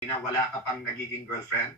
na wala ka pang nagiging girlfriend.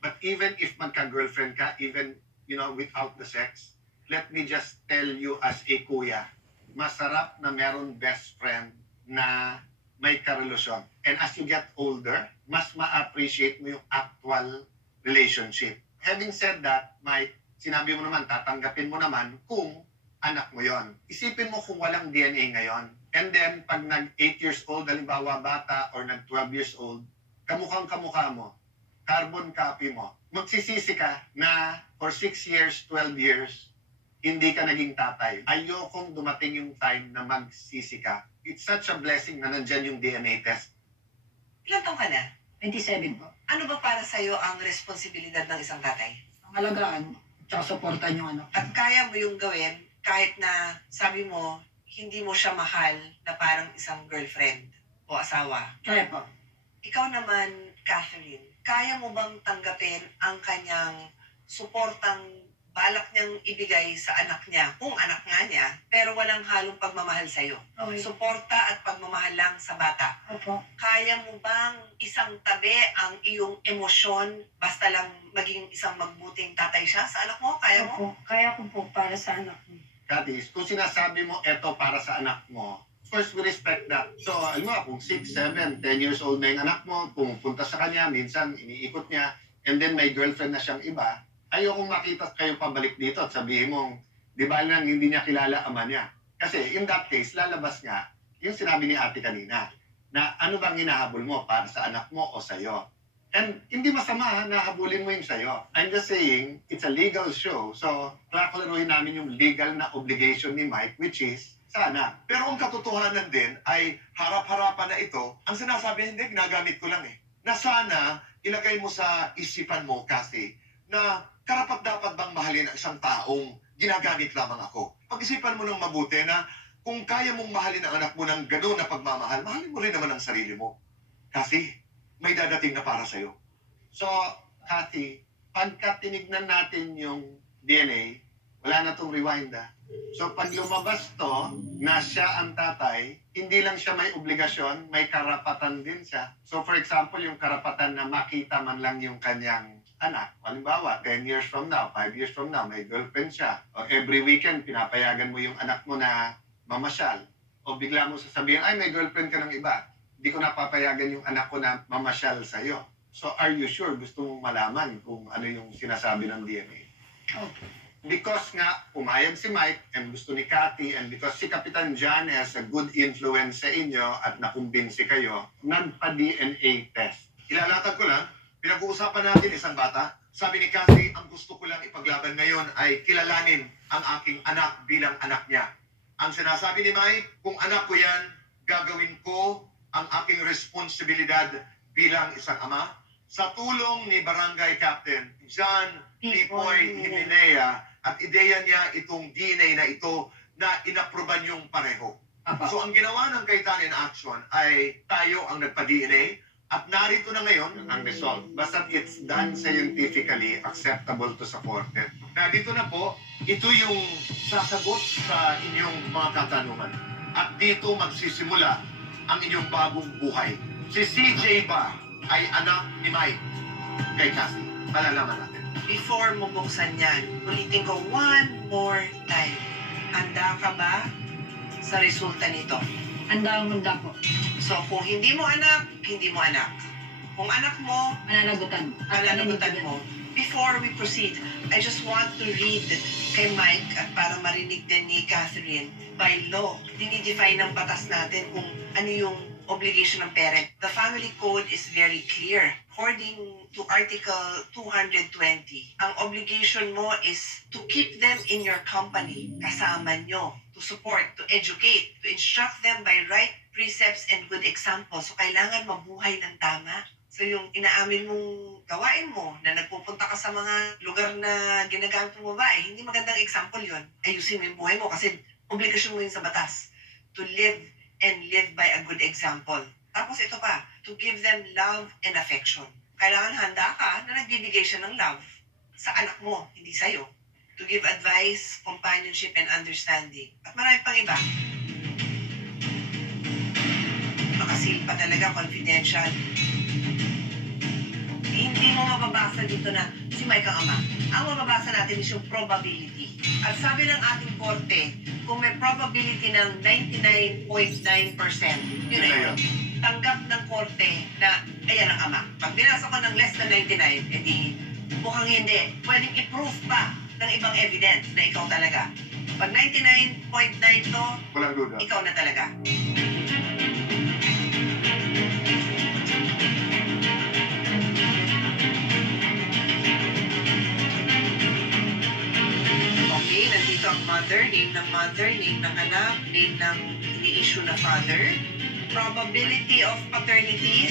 But even if magka-girlfriend ka, even, without the sex, let me just tell you as a kuya, masarap na meron best friend na may karelasyon. And as you get older, mas ma-appreciate mo yung actual relationship. Having said that, Mike, sinabi mo naman, tatanggapin mo naman kung anak mo yon. Isipin mo kung walang DNA ngayon. And then, pag nag-8 years old, halimbawa bata, or nag-12 years old, kamukhang kamukha mo, carbon copy mo, magsisisi ka na for 6 years, 12 years, hindi ka naging tatay. Ayokong dumating yung time na magsisi ka. It's such a blessing na nandyan yung DNA test. Ilan taong ka na? 27 po. Ano ba para sa'yo ang responsibilidad ng isang tatay? Ang alagaan, tsaka supportan yung anak. At kaya mo yung gawin kahit na sabi mo, hindi mo siya mahal na parang isang girlfriend o asawa. Kaya po. Ikaw naman, Catherine, kaya mo bang tanggapin ang kanyang suportang balak niyang ibigay sa anak niya, kung anak nga niya, pero walang halong pagmamahal sa'yo? Okay. Suporta at pagmamahal lang sa bata. Opo. Kaya mo bang isang tabi ang iyong emosyon basta lang maging isang magbuting tatay siya sa anak mo? Kaya mo? Opo. Kaya ko po para sa anak ko. Katis, kung sinasabi mo eto para sa anak mo, first we respect that. So, kung 6, 7, 10 years old na yung anak mo, pumupunta sa kanya, minsan iniikot niya, and then may girlfriend na siyang iba, ayokong makita kayo pabalik dito at sabihin mong, di ba lang hindi niya kilala ama niya. Kasi in that case, lalabas nga yung sinabi ni ate kanina, na ano bang hinahabol mo para sa anak mo o sa'yo. And hindi masama na habulin mo yung sa'yo. I'm just saying, it's a legal show. So, klaruhin namin yung legal na obligation ni Mike, which is, sana. Pero ang katotohanan din ay harap-harapan na ito, ang sinasabi hindi, ginagamit ko lang eh. Na sana, ilagay mo sa isipan mo kasi, na karapat-dapat bang mahalin ang isang taong ginagamit lamang ako. Pag-isipan mo ng mabuti na kung kaya mong mahalin ang anak mo ng gano'n na pagmamahal, mahalin mo rin naman ang sarili mo. Kasi may dadating na para sa'yo. So, Cathy, pagka tinignan natin yung DNA, wala na tong rewind So, pag lumabas to, na siya ang tatay, hindi lang siya may obligasyon, may karapatan din siya. So, for example, yung karapatan na makita man lang yung kanyang anak. Halimbawa, 10 years from now, 5 years from now, may girlfriend siya. O every weekend, pinapayagan mo yung anak mo na mamasyal. O bigla mo sasabihin, ay, may girlfriend ka ng iba. Hindi ko napapayagan yung anak ko na mamasyal sa'yo. So, are you sure gusto mong malaman kung ano yung sinasabi ng DNA? Opo. Because nga, pumayag si Mike and gusto ni Cathy and because si Kapitan John has a good influence sa inyo at nakumbinsi kayo, nagpa-DNA test. Ilalatag ko lang, pinag-uusapan natin isang bata. Sabi ni Cathy, ang gusto ko lang ipaglaban ngayon ay kilalanin ang aking anak bilang anak niya. Ang sinasabi ni Mike, kung anak ko yan, gagawin ko ang aking responsibilidad bilang isang ama. Sa tulong ni Barangay Captain John Pipoy Himenea at ideya niya itong DNA na ito na inaproban yung pareho. Apa. So ang ginawa ng Kaitan in Action ay tayo ang nagpa-DNA at narito na ngayon Ang result. Basta it's done scientifically acceptable to sa korte. na dito na po, ito yung sasagot sa inyong mga katanungan. At dito magsisimula ang inyong bagong buhay. Si CJ ba ay anak ni Mike kay Cassie? Malalaman natin. Before mo buksan yan, ulitin ko one more time. Handa ka ba sa resulta nito? Handa po. So, kung hindi mo anak, hindi mo anak. Kung anak mo, Mananagutan. alalagutan mo. Before we proceed, I just want to read kay Mike at para marinig din ni Catherine. By law, dinidefine ng batas natin kung ano yung obligation ng parent. The family code is very clear. According to Article 220, ang obligation mo is to keep them in your company, kasama nyo, to support, to educate, to instruct them by right precepts and good examples. So, kailangan mabuhay ng tama. So, yung inaamin mong gawain mo na nagpupunta ka sa mga lugar na ginagamit mo babae, hindi magandang example yon. Ayusin mo yung buhay mo kasi obligasyon mo yun sa batas. To live and live by a good example. Tapos ito pa, to give them love and affection. Kailangan handa ka na nagbibigay siya ng love sa anak mo, hindi sa'yo. To give advice, companionship, and understanding. At marami pang iba. Makasil pa talaga, confidential. mababasa dito na si Mike ang ama. Ang mababasa natin is yung probability. At sabi ng ating korte, kung may probability ng 99.9%, yun na yun. Tanggap ng korte na ayan ang ama. Pag binasa ko ng less than 99, edi mukhang hindi. Pwedeng i-proof pa ng ibang evidence na ikaw talaga. Pag 99.9 to, Walang duda. ikaw na talaga. Okay, nandito ang mother, name ng anak, name ng ini-issue na father. Probability of paternity.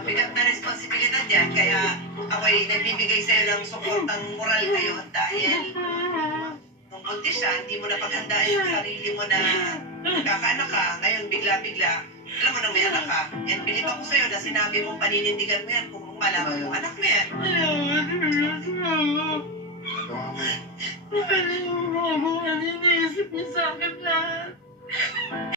Bigat na responsibilidad yan, kaya ako'y nagbibigay sa'yo ng suportang moral ngayon dahil nung buntis siya, hindi mo na paghandaan yung sarili mo na kakaanak ka, ngayon bigla-bigla, alam mo na may anak ka, and believe ako sa'yo na sinabi mong paninindigan mo yan kung malaman mo anak mo yan.